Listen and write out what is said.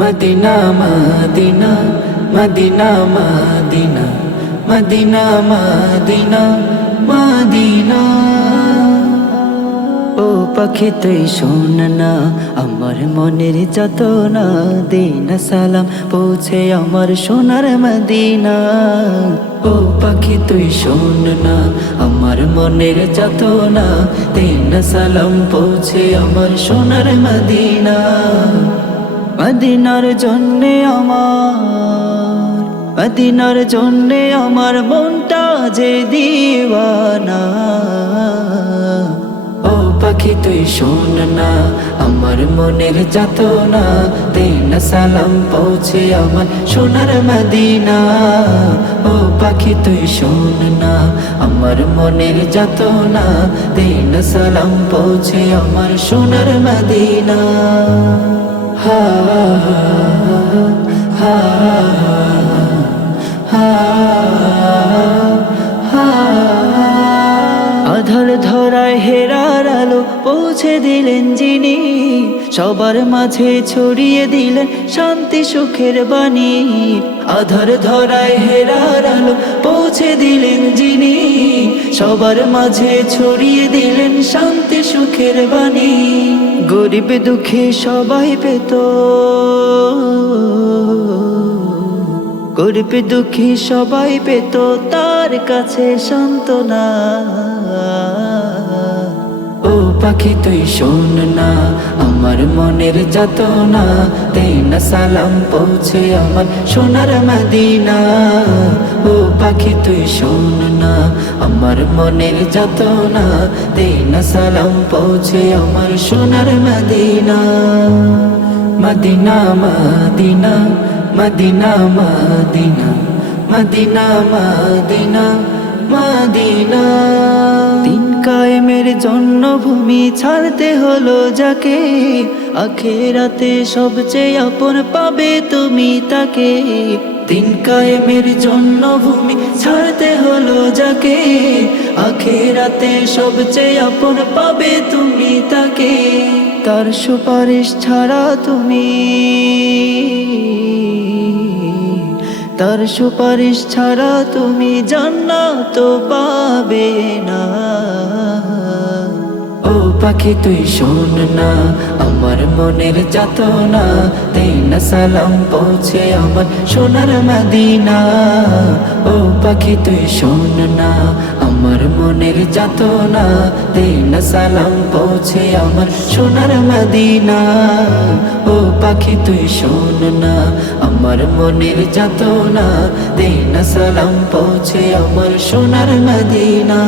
Medina Medina Medina Medina Medina Medina Medina. ও পাখি তুই শোন না আমার মনের যাতনা, দে না সালাম পৌঁছে আমার সোনার মদিনা। ও পাখি তুই শোন না আমার মনের যাতনা, দে না সালাম পৌঁছে আমার সোনার মদিনা। মদিনার জন্যে মদিনার জন্যে আমার মনটা যে দিওয়ানা। ও পাখি তুই শোন না আমার মনের যাতনা, দে না সালাম পৌঁছে আমার সোনার মদিনা। ও পাখি তুই শোন না আমার মনের যাতনা, দে না সালাম পৌঁছে আমার সোনার মদিনা। হা হা হা হা। আধার ধরায় হেরার আলো পৌঁছে দিলেন যিনি, সবার মাঝে ছড়িয়ে দিলেন শান্তি সুখের বাণী। আধার ধরায় হেরার আলো পৌঁছে দিলেন যিনি, সবার মাঝে ছড়িয়ে দিলেন শান্তি সুখের বাণী। গরিব দুঃখী সবাই পেত, গরিব দুঃখী সবাই পেত তার কাছে সান্ত্বনা। ও পাখি তুই শোন না আমার মনের যাতনা, দে না সালাম পৌঁছে আমার সোনার মদিনা। ও পাখি তুই শোন না আমার মনের যাতনা, দে না সালাম পৌঁছে আমার সোনার Medina. Medina Medina Medina Medina Medina Medina Medina. দিন কায়েমের জন্মভূমি ছাড়তে হলো যাকে, আখেরাতে সবচেয়ে আপন পাবে তুমি তাকে। দিন কায়েমের জন্মভূমি ছাড়তে হলো যাকে, আখেরাতে সবচেয়ে আপন পাবে তুমি তাকে। তার সুপারিশ ছাড়া তুমি, তার সুপারিশ ছাড়া তুমি জান্নাত পাবে না। ও পাখি তুই শোন না আমার মনের যাতনা, দে না সালাম পৌঁছে আমার সোনার মদিনা। ও পাখি তুই শোন না আমার মনের যাতনা, দে না সালাম পৌঁছে আমার সোনার মদিনা। ও পাখি তুই শোন না আমার মনের যাতনা, দে না সালাম পৌঁছে আমার সোনার মদিনা।